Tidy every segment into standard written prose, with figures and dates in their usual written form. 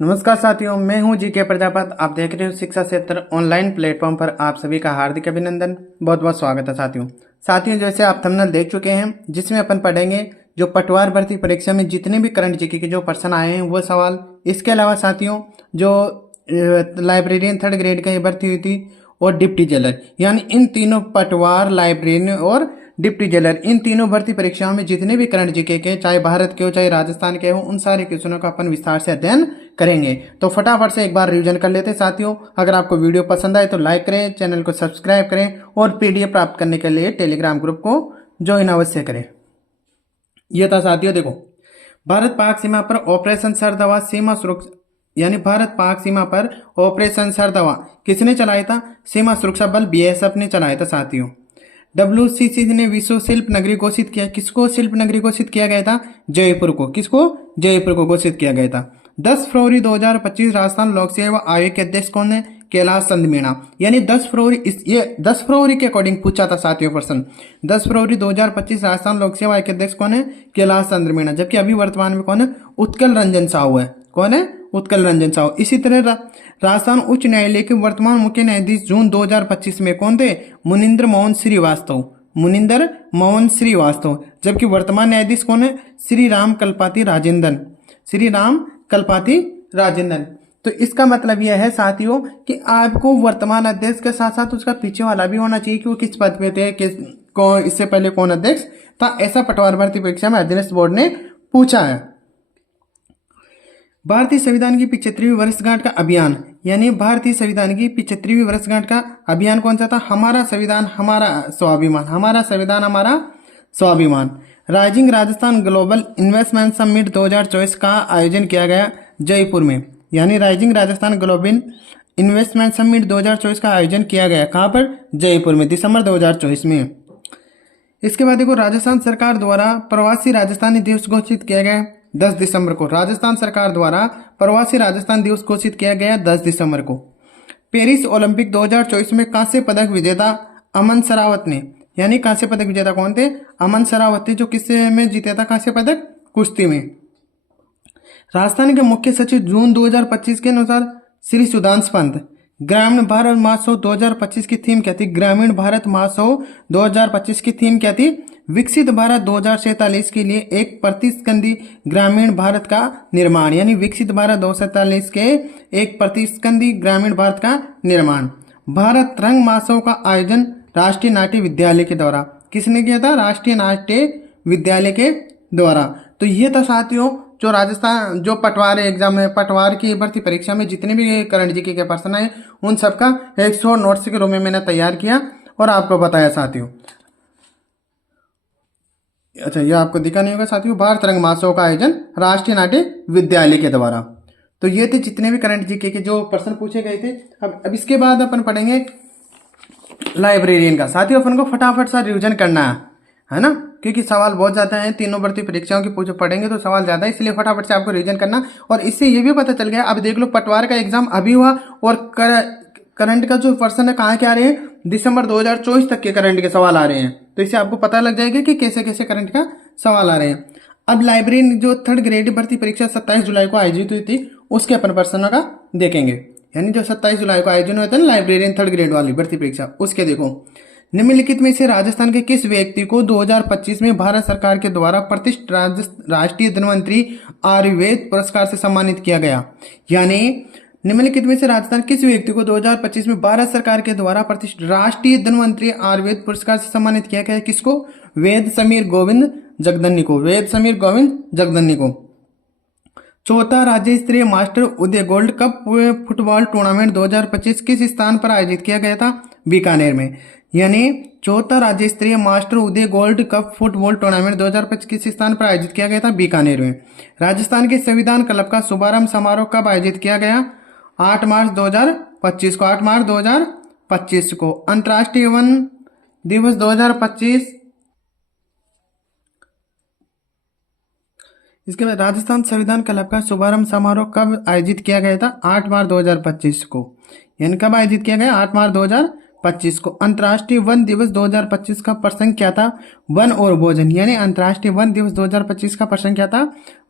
नमस्कार साथियों, मैं हूं जीके प्रजापत। आप देख रहे हो शिक्षा क्षेत्र ऑनलाइन प्लेटफॉर्म पर। आप सभी का हार्दिक अभिनंदन, बहुत बहुत स्वागत है साथियों जैसे आप थंबनेल देख चुके हैं, जिसमें अपन पढ़ेंगे जो पटवार भर्ती परीक्षा में जितने भी करंट जीके के जो प्रश्न आए हैं वो सवाल। इसके अलावा साथियों जो लाइब्रेरियन थर्ड ग्रेड का ये भर्ती हुई थी और डिप्टी जेलर, यानी इन तीनों पटवार, लाइब्रेरियन और डिप्टी जेलर, इन तीनों भर्ती परीक्षाओं में जितने भी करंट जीके के, चाहे भारत के हो चाहे राजस्थान के हो, उन सारे क्वेश्चनों का अपन विस्तार से अध्ययन करेंगे। तो फटाफट से एक बार रिवीजन कर लेते हैं साथियों। अगर आपको वीडियो पसंद आए तो लाइक करें, चैनल को सब्सक्राइब करें और पीडीएफ प्राप्त करने के लिए टेलीग्राम ग्रुप को ज्वाइन अवश्य करें। यह था साथियों, देखो, भारत पाक सीमा पर ऑपरेशन सरदवा सीमा सुरक्षा, यानी भारत पाक सीमा पर ऑपरेशन सरदवा किसने चलाया था? सीमा सुरक्षा बल बीएसएफ ने चलाया था साथियों। WCC ने विश्व शिल्प नगरी घोषित किया। किसको शिल्प नगरी घोषित किया गया था? जयपुर को। किसको? जयपुर को घोषित किया गया था। 10 फरवरी 2025 राजस्थान लोक सेवा आयोग के अध्यक्ष कौन है? कैलाश चंद मीणा। यानी 10 फरवरी के अकॉर्डिंग पूछा था साथियों प्रश्न। 10 फरवरी 2025 राजस्थान लोक सेवा आयोग के अध्यक्ष कौन है? कैलाश चंद्र मीणा। जबकि अभी वर्तमान में कौन है? उत्कल रंजन साहू है। कौन है? उत्कल रंजन साहू। इसी तरह राजस्थान उच्च न्यायालय के वर्तमान मुख्य न्यायाधीश जून 2025 में कौन थे? मुनिंदर मोहन श्रीवास्तव। मुनिंदर मोहन श्रीवास्तव। जबकि वर्तमान न्यायाधीश कौन है? श्री राम कल्पाति राजेंद्रन। श्री राम कल्पाति राजेंद्रन। तो इसका मतलब यह है साथियों कि आपको वर्तमान अध्यक्ष के साथ साथ उसका पीछे वाला भी होना चाहिए कि वो किस पद पे थे, इससे पहले कौन अध्यक्ष था। ऐसा पटवार भर्ती परीक्षा में अध्ययन बोर्ड ने पूछा है। भारतीय संविधान की 75वीं वर्षगांठ का अभियान, यानी भारतीय संविधान की 75वीं वर्षगांठ का अभियान कौन सा था? हमारा संविधान हमारा स्वाभिमान। हमारा संविधान हमारा स्वाभिमान। Rising Rajasthan global investment summit 2024 का आयोजन किया गया जयपुर में। यानी rising Rajasthan global investment summit 2024 का आयोजन किया गया कहाँ पर? जयपुर में, दिसंबर 2024 में। इसके बाद देखो, राजस्थान सरकार द्वारा प्रवासी राजस्थानी दिवस घोषित किया गया 10 दिसंबर को। राजस्थान सरकार द्वारा प्रवासी राजस्थान दिवस घोषित किया गया 10 दिसंबर को। पेरिस ओलंपिक 2024 में कांस्य पदक विजेता अमन सरावत ने, यानी कांस्य पदक विजेता कौन थे? अमन सरावत थे। जो किससे में जीता था कांस्य पदक? कुश्ती में। राजस्थान के मुख्य सचिव जून 2025 के अनुसार श्री सुधांश पंत। ग्रामीण भारत महोत्सव 2025 की थीम क्या थी? ग्रामीण भारत महोत्सव 2025 की थीम क्या थी? विकसित भारत 2047 के लिए एक प्रतिस्कंदी ग्रामीण भारत का निर्माण। यानी विकसित भारत 2047 के एक प्रतिस्कंदी ग्रामीण भारत का निर्माण। भारत रंग महोत्सव का आयोजन राष्ट्रीय नाट्य विद्यालय के द्वारा। किसने किया था? राष्ट्रीय नाट्य विद्यालय के द्वारा। तो ये था साथियों जो राजस्थान जो पटवार एग्जाम है, पटवार की भर्ती परीक्षा में जितने भी करंट जीके के प्रश्न आए उन सबका 100 नोट्स के रूप में मैंने तैयार किया और आपको बताया साथियों। अच्छा, ये आपको दिखा नहीं होगा साथियों, भारत रंग महोत्सव का आयोजन राष्ट्रीय नाट्य विद्यालय के द्वारा। तो ये थे जितने भी करंट जीके के जो प्रश्न पूछे गए थे। अब इसके बाद अपन पढ़ेंगे लाइब्रेरियन का। साथियों अपन को फटाफट सा रिवीजन करना है ना, क्योंकि सवाल बहुत ज्यादा है। तीनों भर्ती परीक्षाओं की पढ़ेंगे तो सवाल ज्यादा है, इसलिए फटाफट से आपको रिवीजन करना। और इससे ये भी पता चल गया, अब देख लो पटवार का एग्जाम अभी हुआ और करंट का जो प्रश्न है कहाँ के आ रहे हैं? दिसंबर 2024 तक के करंट के सवाल आ रहे हैं। तो इससे आपको पता लग जाएगा कि कैसे कैसे करंट का सवाल आ रहे हैं। अब लाइब्रेरी जो थर्ड ग्रेड भर्ती परीक्षा 27 जुलाई को आयोजित हुई थी उसके अपन प्रश्नों का देखेंगे। यानी जो 27 जुलाई को आयोजन हुआ था लाइब्रेरियन थर्ड ग्रेड वाली भर्ती परीक्षा, उसके देखो, निम्नलिखित में से राजस्थान के किस व्यक्ति को 2025 में भारत सरकार के द्वारा प्रतिष्ठित राष्ट्रीय धन्वंतरी आयुर्वेद पुरस्कार से सम्मानित किया गया? यानी निम्नलिखित में से राजस्थान किस व्यक्ति को 2025 में भारत सरकार के द्वारा प्रतिष्ठित राष्ट्रीय धन्वंतरी आयुर्वेद पुरस्कार से सम्मानित किया गया? किसको? वेद समीर गोविंद जगदन्नी को। वेद समीर गोविंद जगदन्नी को। चौथा राज्य स्तरीय मास्टर उदय गोल्ड कप फुटबॉल टूर्नामेंट 2025 किस स्थान पर आयोजित किया गया था? बीकानेर में। यानी चौथा राज्य स्तरीय मास्टर उदय गोल्ड कप फुटबॉल टूर्नामेंट 2025 किस स्थान पर आयोजित किया गया था? बीकानेर में। राजस्थान के संविधान क्लब का शुभारंभ समारोह कब आयोजित किया गया? 8 मार्च 2025 को। 8 मार्च 2025 को। अंतर्राष्ट्रीय वन दिवस 2025। इसके बाद राजस्थान संविधान क्लब का शुभारंभ समारोह कब आयोजित किया गया था? 8 मार्च 2025 को। यानी कब आयोजित किया गया? 8 मार्च 2025 को। अंतर्राष्ट्रीय वन दिवस 2025 का प्रसंग क्या था? वन और भोजन। यानी अंतर्राष्ट्रीय वन दिवस 2025 का प्रसंग क्या था?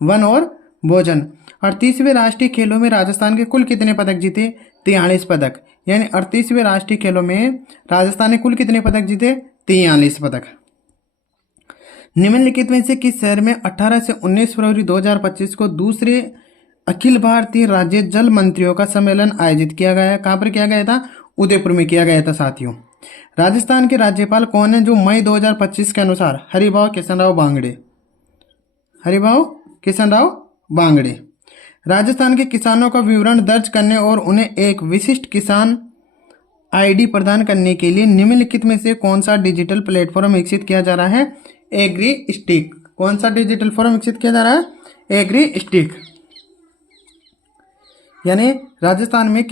वन और भोजन। 38वें राष्ट्रीय खेलों में राजस्थान के कुल कितने पदक जीते? 43 पदक। यानी 38वें राष्ट्रीय खेलों में राजस्थान ने कुल कितने पदक जीते? 43 पदक। निम्नलिखित में से किस शहर में 18 से 19 फरवरी 2025 को दूसरे अखिल भारतीय राज्य जल मंत्रियों का सम्मेलन आयोजित किया गया है? कहाँ पर किया गया था? उदयपुर में किया गया था साथियों। राजस्थान के राज्यपाल कौन है जो मई 2025 के अनुसार? हरिभाऊ किशनराव बांगड़े। हरिभाऊ किशनराव बांगड़े। राजस्थान के किसानों का विवरण दर्ज करने और उन्हें एक विशिष्ट किसान आईडी प्रदान करने के लिए निम्नलिखित में से कौन सा डिजिटल प्लेटफॉर्म विकसित किया जा रहा है? AgriStack. कौन सा डिजिटल फॉर्म विकसित किया जा रहा है? AgriStack. यानी राजस्थान में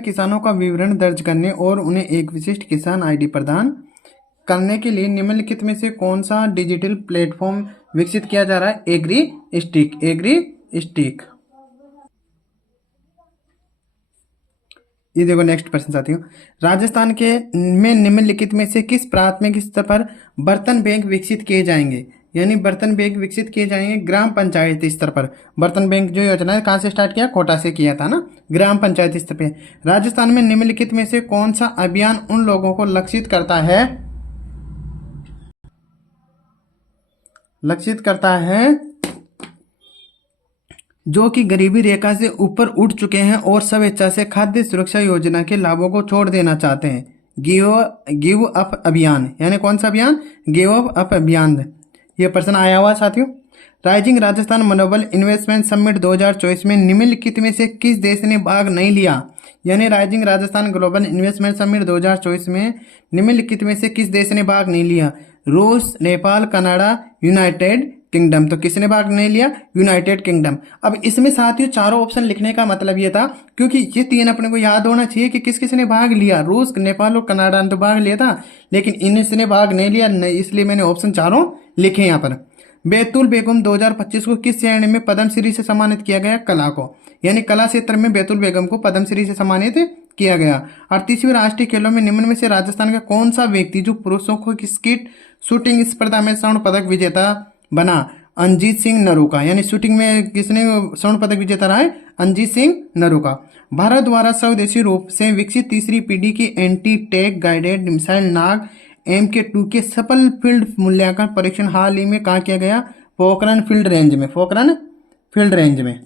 किसानों का विवरण दर्ज करने और उन्हें एक विशिष्ट किसान आईडी प्रदान करने के लिए निम्नलिखित में से कौन सा डिजिटल प्लेटफॉर्म विकसित किया जा रहा है? AgriStack. AgriStack. ये देखो नेक्स्ट प्रश्न साथियों, राजस्थान के में निम्नलिखित में से किस प्राथमिक स्तर पर बर्तन बैंक विकसित किए जाएंगे? यानी बर्तन बैंक विकसित किए जाएंगे ग्राम पंचायत स्तर पर। बर्तन बैंक जो योजना है कहाँ से स्टार्ट किया? कोटा से किया था ना, ग्राम पंचायत स्तर पे। राजस्थान में निम्नलिखित में से कौन सा अभियान उन लोगों को लक्षित करता है जो कि गरीबी रेखा से ऊपर उठ चुके हैं और स्वेच्छा से खाद्य सुरक्षा योजना के लाभों को छोड़ देना चाहते हैं? गिव अप अभियान। यानी कौन सा अभियान? गिव अप अभियान। ये प्रश्न आया हुआ साथियों। राइजिंग राजस्थान मनोबल इन्वेस्टमेंट समिट 2024 में निम्नलिखित में से किस देश ने भाग नहीं लिया? यानी rising Rajasthan global investment summit 2024 में निम्नलिखित में से किस देश ने भाग नहीं लिया? रूस, नेपाल, कनाडा, यूनाइटेड किंगडम। तो किसने भाग नहीं लिया? United kingdom. अब इसमें साथियों चारों ऑप्शन लिखने का मतलब ये था, क्योंकि ये तीन अपने को याद होना चाहिए कि किस किसने भाग लिया। रूस, नेपाल और कनाडा ने तो भाग लिया था, लेकिन इनसे भाग नहीं लिया, इसलिए मैंने ऑप्शन चारों लिखे यहाँ पर। बैतुल बेगम 2025 को किस श्रेणी में पद्मश्री से सम्मानित किया गया? कला को। यानी कला क्षेत्र में बैतुल बेगम को पद्मश्री से सम्मानित किया गया। 38वें राष्ट्रीय खेलों में निम्न में से राजस्थान का कौन सा व्यक्ति जो पुरुषों को स्कीट शूटिंग स्पर्धा में स्वर्ण पदक विजेता बना? अंजीत सिंह नरूका। यानी शूटिंग में किसने स्वर्ण पदक विजेता रहा है? अंजीत सिंह नरूका। भारत द्वारा स्वदेशी रूप से विकसित तीसरी पीढ़ी की एंटी टैंक गाइडेड मिसाइल नाग MK2 के सफल फील्ड मूल्यांकन परीक्षण हाल ही में कहाँ किया गया? पोखरण फील्ड रेंज में।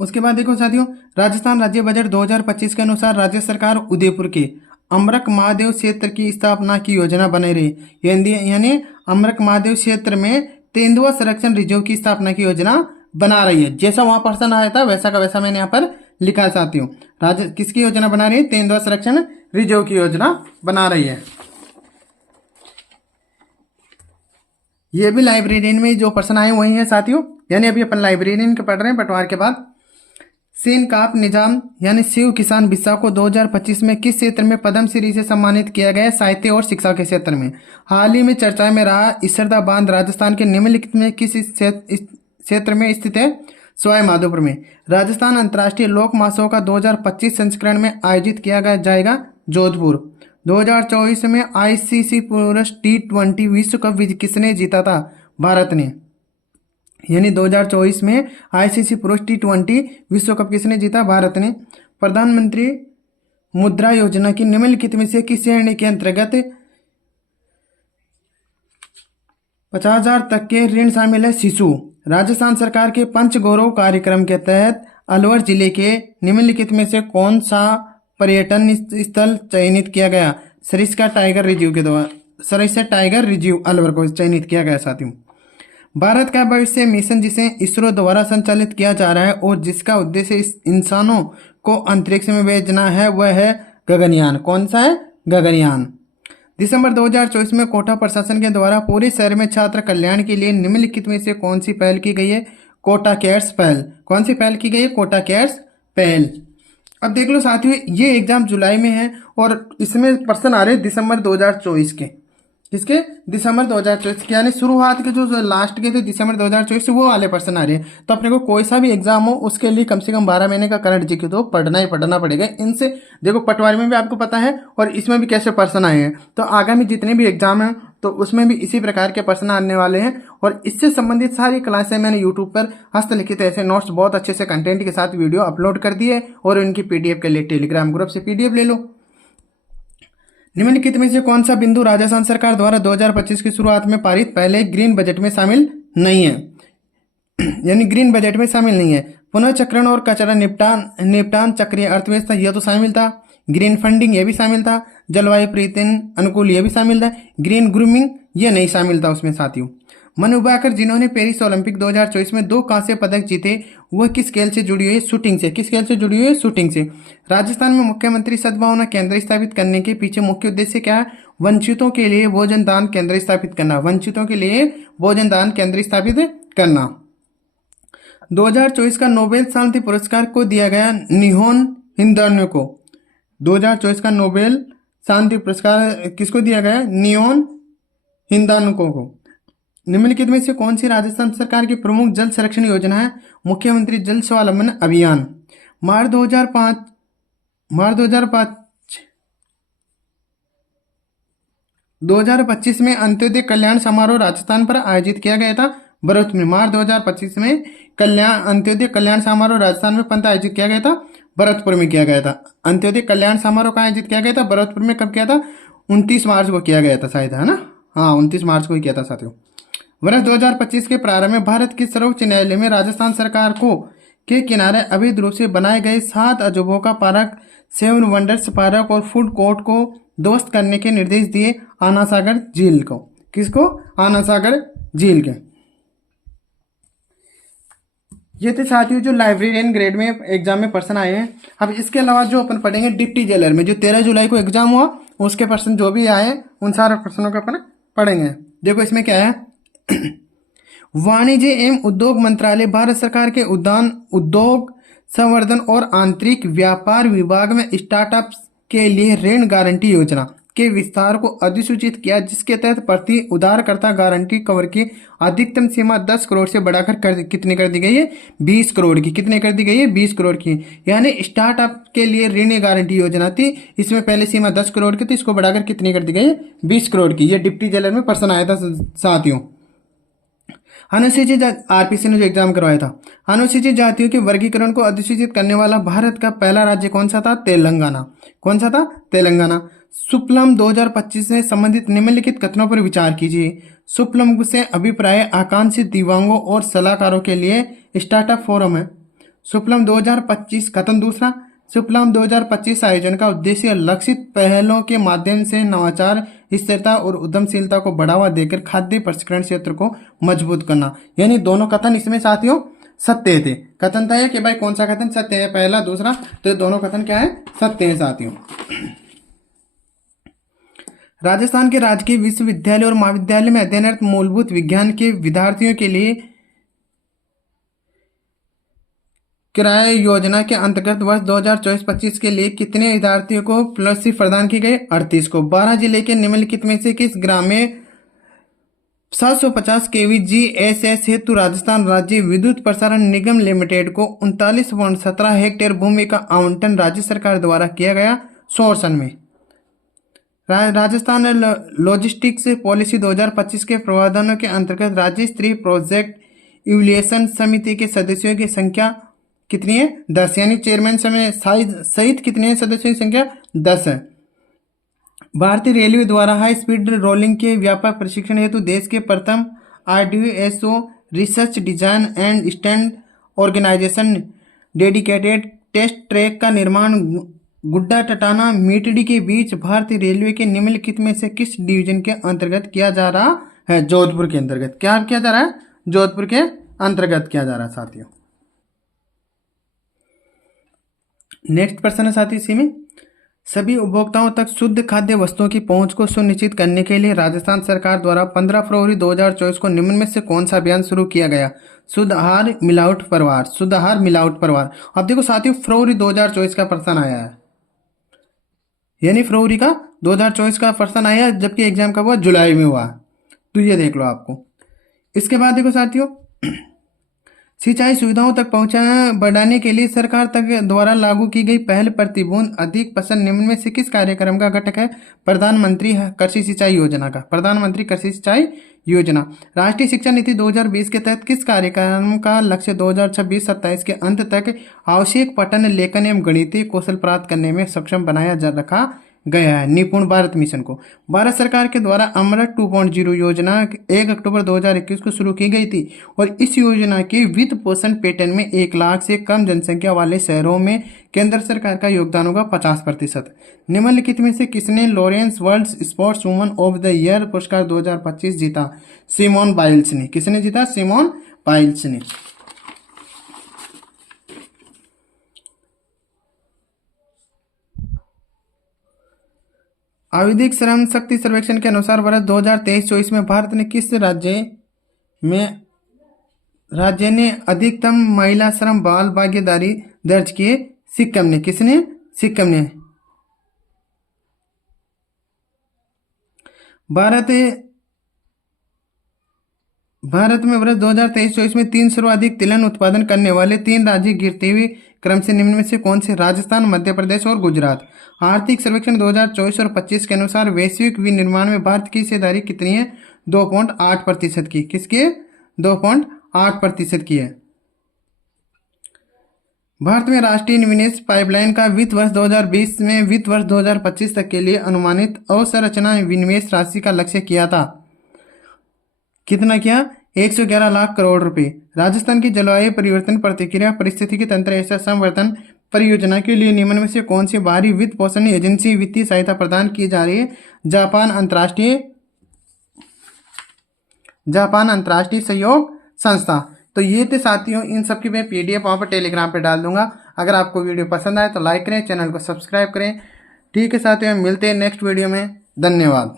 उसके बाद देखो साथियों, राजस्थान राज्य बजट 2025 के अनुसार राज्य सरकार उदयपुर के अमरक महादेव क्षेत्र की स्थापना की योजना बना रही। यानी अमरक महादेव क्षेत्र में तेंदुआ संरक्षण रिजर्व की स्थापना की योजना बना रही है। जैसा वहां प्रश्न आया था वैसा का वैसा मैंने यहाँ पर लिखा साथियों। किसकी योजना बना रही है? तेंदुआ संरक्षण रिजर्व की योजना बना रही है। ये भी लाइब्रेरियन में जो प्रश्न आए वही है साथियों। यानी अभी अपन लाइब्रेरियन के पढ़ रहे हैं बंटवार के बाद। सीनकाप निजाम यानी शिव किसान बिस्सा को 2025 में किस क्षेत्र में पद्मश्री से सम्मानित किया गया? साहित्य और शिक्षा के क्षेत्र में। हाल ही में चर्चा में रहा इसरदा बांध राजस्थान के निम्नलिखित में किस क्षेत्र में स्थित है? सवाई माधोपुर में। राजस्थान अंतर्राष्ट्रीय लोक महोत्सव का 2025 संस्करण में आयोजित किया जाएगा जोधपुर। 2024 में ICC पुरुष T20 विश्व कप किसने जीता था? भारत ने। यानी 2024 में ICC पुरुष T20 विश्व कप किसने जीता? भारत ने। प्रधानमंत्री मुद्रा योजना की निम्नलिखित में से किस श्रेणी के अंतर्गत 50,000 तक के ऋण शामिल है? शिशु। राजस्थान सरकार के पंच गौरव कार्यक्रम के तहत अलवर जिले के निम्नलिखित में से कौन सा पर्यटन स्थल चयनित किया गया? सरिस्का टाइगर रिजर्व के द्वारा। सरिस्का टाइगर रिजर्व अलवर को चयनित किया गया साथियों। भारत का भविष्य मिशन जिसे इसरो द्वारा संचालित किया जा रहा है और जिसका उद्देश्य इंसानों को अंतरिक्ष में भेजना है वह है गगनयान। कौन सा है? गगनयान। दिसंबर 2024 में कोटा प्रशासन के द्वारा पूरे शहर में छात्र कल्याण के लिए निम्नलिखित में से कौन सी पहल की गई है? कोटा केयर्स पहल। कौन सी पहल की गई है? कोटा केयर्स पहल। अब देख लो साथियों, ये एग्जाम जुलाई में है और इसमें प्रश्न आ रहे हैं दिसंबर 2024 के। किसके? दिसंबर 2024 के। यानी शुरुआत के जो लास्ट के थे दिसंबर 2024 वो वाले प्रश्न आ रहे हैं। तो अपने को कोई सा भी एग्जाम हो उसके लिए कम से कम 12 महीने का करंट जीके तो पढ़ना ही पढ़ना पड़ेगा। इनसे देखो पटवारी में भी आपको पता है और इसमें भी कैसे प्रश्न आए हैं। तो आगामी जितने भी एग्जाम हैं तो उसमें भी इसी प्रकार के प्रश्न आने वाले हैं और इससे संबंधित सारी क्लासें मैंने यूट्यूब पर हस्तलिखित ऐसे नोट्स बहुत अच्छे से कंटेंट के साथ वीडियो अपलोड कर दिए और इनकी पीडीएफ के लिए टेलीग्राम ग्रुप से पीडीएफ ले लो। निम्नलिखित में से कौन सा बिंदु राजस्थान सरकार द्वारा 2025 की शुरुआत में पारित पहले ग्रीन बजट में शामिल नहीं है, यानी ग्रीन बजट में शामिल नहीं है। पुनर्चक्रण और कचरा निपटान चक्रीय अर्थव्यवस्था यह तो शामिल था। ग्रीन फंडिंग ये भी शामिल था। जलवायु परिवर्तन अनुकूल ये भी शामिल था। ग्रीन ग्रूमिंग ये नहीं शामिल था उसमें साथियों। मनु भाकर जिन्होंने पेरिस ओलंपिक 2024 में 2 कांस्य पदक जीते वह किस खेल से जुड़ी हुई है? शूटिंग से। किस खेल से जुड़ी हुई है? शूटिंग से। राजस्थान में मुख्यमंत्री सद्भावना केंद्र स्थापित करने के पीछे मुख्य उद्देश्य क्या है? वंचितों के लिए भोजन दान केंद्र स्थापित करना। वंचितों के लिए भोजन दान केंद्र स्थापित करना। 2024 का नोबेल शांति पुरस्कार को दिया गया निहोन हिंदानो को। 2024 का नोबेल शांति पुरस्कार किसको दिया गया? निहोन हिंदानो को। निम्नलिखित में से कौन सी राजस्थान सरकार की प्रमुख जल संरक्षण योजना है? मुख्यमंत्री जल स्वावलंबन अभियान। मार्च 2025 में अंत्योदय कल्याण समारोह राजस्थान पर आयोजित किया गया था भरतपुर में। मार्च 2025 में अंत्योदय कल्याण समारोह राजस्थान में पंत आयोजित किया गया था भरतपुर में किया गया था। अंत्योदय कल्याण समारोह का आयोजित किया गया था भरतपुर में। कब किया था? 29 मार्च को किया गया था शायद, है ना? हाँ, 29 मार्च को ही किया था साथियों। वर्ष 2025 के प्रारंभ में भारत के सर्वोच्च न्यायालय में राजस्थान सरकार को के किनारे अवैध रूप से बनाए गए 7 अजूबों का पार्क, 7 वंडर्स पार्क और फूड कोर्ट को ध्वस्त करने के निर्देश दिए आना सागर झील को। किसको? आना सागर झील के। ये थे साथियों जो लाइब्रेरियन ग्रेड में एग्जाम में प्रश्न आए हैं। अब इसके अलावा जो अपन पढ़ेंगे डिप्टी जेलर में, जो 13 जुलाई को एग्जाम हुआ उसके प्रश्न जो भी आए उन सारे प्रश्नों को अपन पढ़ेंगे। देखो इसमें क्या है। वाणिज्य एवं उद्योग मंत्रालय भारत सरकार के उद्योग संवर्धन और आंतरिक व्यापार विभाग में स्टार्टअप्स के लिए ऋण गारंटी योजना के विस्तार को अधिसूचित किया, जिसके तहत प्रति उधारकर्ता गारंटी कवर की अधिकतम सीमा 10 करोड़ से बढ़ाकर कितनी कर दी गई है? 20 करोड़ की। कितने कर दी गई है? 20 करोड़ की। यानी स्टार्टअप के लिए ऋण गारंटी योजना थी, इसमें पहले सीमा 10 करोड़ की थी, इसको बढ़ाकर कितनी कर दी गई है? 20 करोड़ की। ये डिप्टी जेलर में प्रश्न आया था साथियों। अनुसूचित आरपीसी ने जो एग्जाम करवाया था, अनुसूचित जातियों के वर्गीकरण को अधिसूचित करने वाला भारत का पहला राज्य कौन सा था? तेलंगाना। कौन सा था? तेलंगाना। सुप्लम 2025 से संबंधित निम्नलिखित कथनों पर विचार कीजिए। सुप्लम से अभिप्राय आकांक्षित दिव्यांगों और सलाहकारों के लिए स्टार्टअप फोरम है। सुप्लम 2025 कथन दूसरा, सुप्लम 2025 आयोजन का उद्देश्य लक्षित पहलों के माध्यम से नवाचार, स्थिरता और उद्यमशीलता को बढ़ावा देकर खाद्य प्रसंस्करण क्षेत्र को मजबूत करना। यानी दोनों कथन इसमें साथियों सत्य थे। कथन था कि भाई कौन सा कथन सत्य है? पहला, दूसरा। तो दोनों कथन क्या है? सत्य है साथियों। राजस्थान के राजकीय विश्वविद्यालय और महाविद्यालय में अध्ययनरत मूलभूत विज्ञान के विद्यार्थियों के लिए किराए योजना के अंतर्गत वर्ष 2024-25 के लिए कितने विद्यार्थियों को स्कॉलरशिप प्रदान की गई? 38 को। 12 जिले के निम्नलिखित में से किस ग्राम में 750 केवी GSS हेतु राजस्थान राज्य विद्युत प्रसारण निगम लिमिटेड को 39.17 हेक्टेयर भूमि का आवंटन राज्य सरकार द्वारा किया गया? सोरसन में। राजस्थान लॉजिस्टिक्स पॉलिसी 2025 के प्रावधानों के अंतर्गत राज्य स्तरीय प्रोजेक्ट इवैल्यूएशन समिति के सदस्यों की संख्या कितनी है? 10। यानी चेयरमैन सहित कितने सदस्यों की संख्या? 10 है। भारतीय रेलवे द्वारा हाई स्पीड रोलिंग के व्यापक प्रशिक्षण हेतु देश के प्रथम RDSO research design and stand organisation dedicated test track का निर्माण गुड्डा टटाना मीटड़ी के बीच भारतीय रेलवे के निम्नलिखित में से किस डिवीजन के अंतर्गत किया जा रहा है? जोधपुर के अंतर्गत। क्या किया जा रहा है? जोधपुर के अंतर्गत किया जा रहा है साथियों। नेक्स्ट प्रश्न है साथी इसी में, सभी उपभोक्ताओं तक शुद्ध खाद्य वस्तुओं की पहुंच को सुनिश्चित करने के लिए राजस्थान सरकार द्वारा 15 फरवरी 2024 को निम्न में से कौन सा अभियान शुरू किया गया? शुद्ध आहार मिलावट परवार। शुद्ध आहार मिलावट परवार। अब देखो साथियों फरवरी 2024 का प्रश्न आया है, यानी फरवरी का 2024 का प्रश्न आया, जबकि एग्जाम कब हुआ? जुलाई में हुआ। तो ये देख लो आपको। इसके बाद देखो साथियों सिंचाई सुविधाओं तक पहुंचाना बढ़ाने के लिए सरकार तक द्वारा लागू की गई पहल प्रति बूंद अधिक फसल निम्न में से किस कार्यक्रम का घटक है? प्रधानमंत्री कृषि सिंचाई योजना का। प्रधानमंत्री कृषि सिंचाई योजना। राष्ट्रीय शिक्षा नीति 2020 के तहत किस कार्यक्रम का लक्ष्य 2026-27 के अंत तक आवश्यक पठन लेखन एवं गणितीय कौशल प्राप्त करने में सक्षम बनाया जा रखा गया है? निपुण भारत मिशन को। भारत सरकार के द्वारा अमृत 2.0 योजना 1 अक्टूबर 2021 को शुरू की गई थी और इस योजना के वित्त पोषण पैटर्न में 1 लाख से कम जनसंख्या वाले शहरों में केंद्र सरकार का योगदान होगा 50%। निम्नलिखित में से किसने Lawrence world sports woman of the year पुरस्कार 2025 जीता? सिमोन बाइल्स ने। किसने जीता? सिमोन बाइल्स ने। आवधिक श्रम शक्ति सर्वेक्षण के अनुसार वर्ष 2023-24 में भारत ने किस राज्य ने अधिकतम महिला श्रम बाल भागीदारी दर्ज किए? सिक्किम ने। किसने? सिक्किम ने। भारत में वर्ष 2023-24 में 3 सर्वाधिक तिलहन उत्पादन करने वाले 3 राज्य गिरते हुए क्रम से निम्न में से कौन से? राजस्थान, मध्य प्रदेश और गुजरात। आर्थिक सर्वेक्षण 2024 और 25 के अनुसार वैश्विक विनिर्माण में भारत की हिस्सेदारी कितनी है? 2.8% की। किसकी? 2.8% की है। भारत में राष्ट्रीय निवेश पाइपलाइन का वित्त वर्ष 2020 में वित्त वर्ष 2025 तक के लिए अनुमानित अवसंरचना विनिवेश राशि का लक्ष्य किया था। कितना किया? 111 लाख करोड़ रुपए। राजस्थान की जलवायु परिवर्तन प्रतिक्रिया परिस्थितिकी तंत्र ऐसा संवर्धन परियोजना के लिए निम्न में से कौन सी बाहरी वित्त पोषण एजेंसी वित्तीय सहायता प्रदान की जा रही है? जापान अंतर्राष्ट्रीय सहयोग संस्था। तो ये थे साथियों, इन सब की मैं PDF वहाँ पर टेलीग्राम पे डाल दूंगा। अगर आपको वीडियो पसंद आए तो लाइक करें, चैनल को सब्सक्राइब करें। ठीक है साथियों, मिलते हैं नेक्स्ट वीडियो में। धन्यवाद।